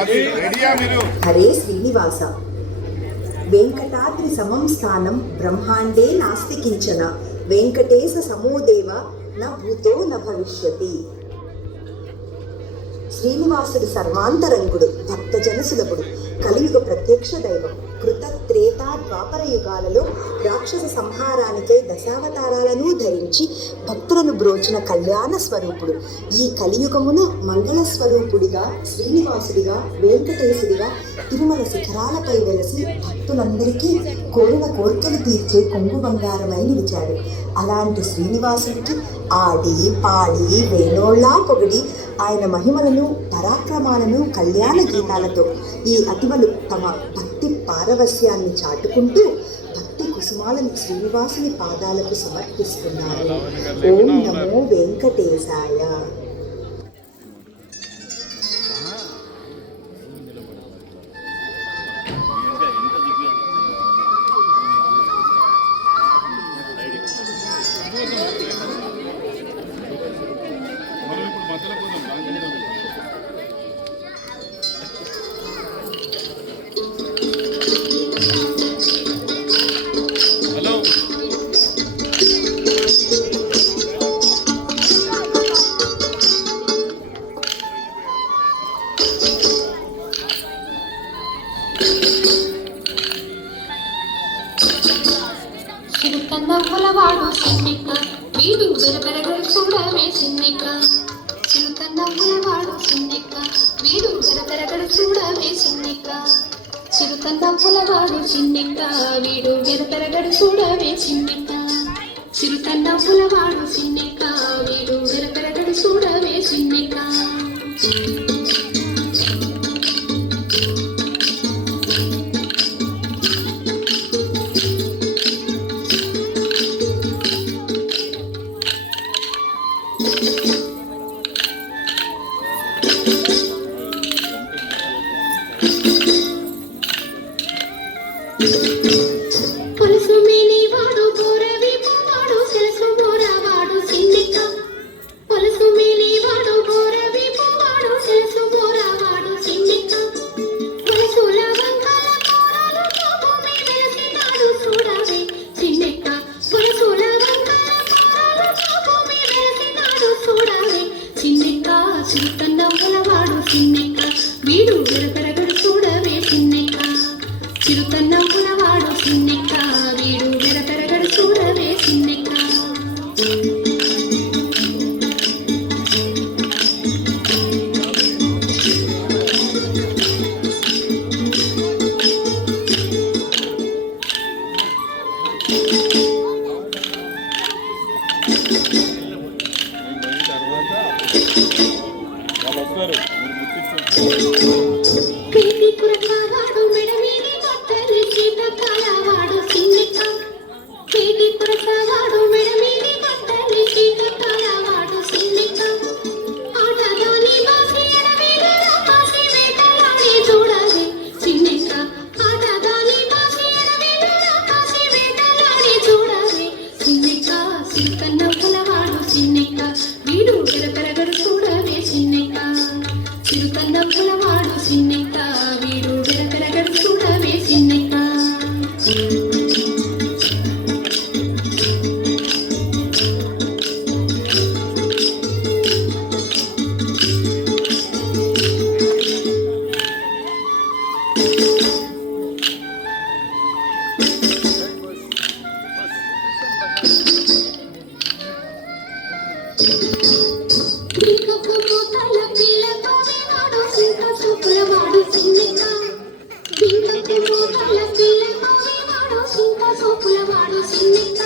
హరే శ్రీనివాస, వెంకటాద్రి సమం స్థానం బ్రహ్మాండే నాస్తి కించన, వెంకటేశ సమోదేవ న భూతో న భవిష్యతి. శ్రీనివాసుడు సర్వాంతరంగుడు, భక్తజన సులభుడు, కలియుగ ప్రత్యక్ష దైవం. కృత త్రేతా ద్వాపర యుగాలలో రాక్షస సంహారానికై దశావతారాలను ధరించి భక్తులను బ్రోచిన కళ్యాణ స్వరూపుడు. ఈ కలియుగమున మంగళ స్వరూపుడిగా, శ్రీనివాసుడిగా, వెంకటేశుడిగా తిరుమల శిఖరాలపై వెలసి భక్తులందరికీ కోరిన కోరికలు తీర్చే కొంగు బంగారమై నిలిచాడు. అలాంటి శ్రీనివాసుడికి ఆడి పాడి వేణోళ్ళా పొగిడి ఆయన మహిమలను పరాక్రమాలను కళ్యాణ గీతాలతో ఈ అతివలు తమ భక్తి పారవస్యాన్ని చాటుకుంటూ భక్తి కుసుమాలను శ్రీనివాసుని పాదాలకు సమర్పిస్తున్నారు. ఓం నమో వెంకటేశాయ. చిరుతన్నవ్వులవాడు సిన్నిక, వీడు బెరబెరగడు చూడవే సిన్నిక. చిరుతన్నవ్వులవాడు సిన్నిక, వీడు బెరబెరగడు చూడవే సిన్నిక. చిరుతన్నవ్వులవాడు సిన్నిక, వీడు బెరబెరగడు చూడవే సిన్నిక. చిరుతన్నవ్వులవాడు సిన్నిక, వీడు బెరబెరగడు చూడవే సిన్నిక. పొలుసు మేలివాడు బోరవీపువాడు తెలుసు బోరవాడు సిన్నిక. పొలుసు మేలివాడు బోరవీపువాడు తెలుసు బోరవాడు సిన్నిక. పొలుసుల వంకల కోరలు భూమి వెలసినాడు చూడవే సిన్నిక. పొలుసుల వంకల కోరలు భూమి వెలసినాడు చూడవే సిన్నిక. చిరుతన్నవ్వులవాడు సిన్నిక, వీడు బెరబెరగడు చూడవే సిన్నిక. చిరుతన్నవ్వులవాడు సిన్నిక, వీడు బెరబెరగడు చూడవే సిన్నిక. ప్రీతి పురకావాడు మెడమీది కొట్టలి సీతకాలవాడు సిన్నిక. ప్రీతి పురకావాడు మెడమీది కొట్టలి సీతకాలవాడు సిన్నిక. ఆటలోని బాసి ఎడవేళ కాసి వేటలాడి చూడవే సిన్నిక. ఆటలోని బాసి ఎడవేళ కాసి వేటలాడి చూడవే సిన్నిక. చిరుతన్నవ్వులవాడు సిన్నిక, వీడు బెరబెరగడు చూడవే సిన్నిక. చిరుతన్నవ్వులవాడు సిన్నిక, వీడు బెరబెరగడు చూడవే సిన్నిక. పీకపు కోతల పిల్లతో వినాడు సింక సూపులవాడు సిన్నిక. పీకపు కోతల పిల్లతో వినాడు సింక సూపులవాడు సిన్నిక.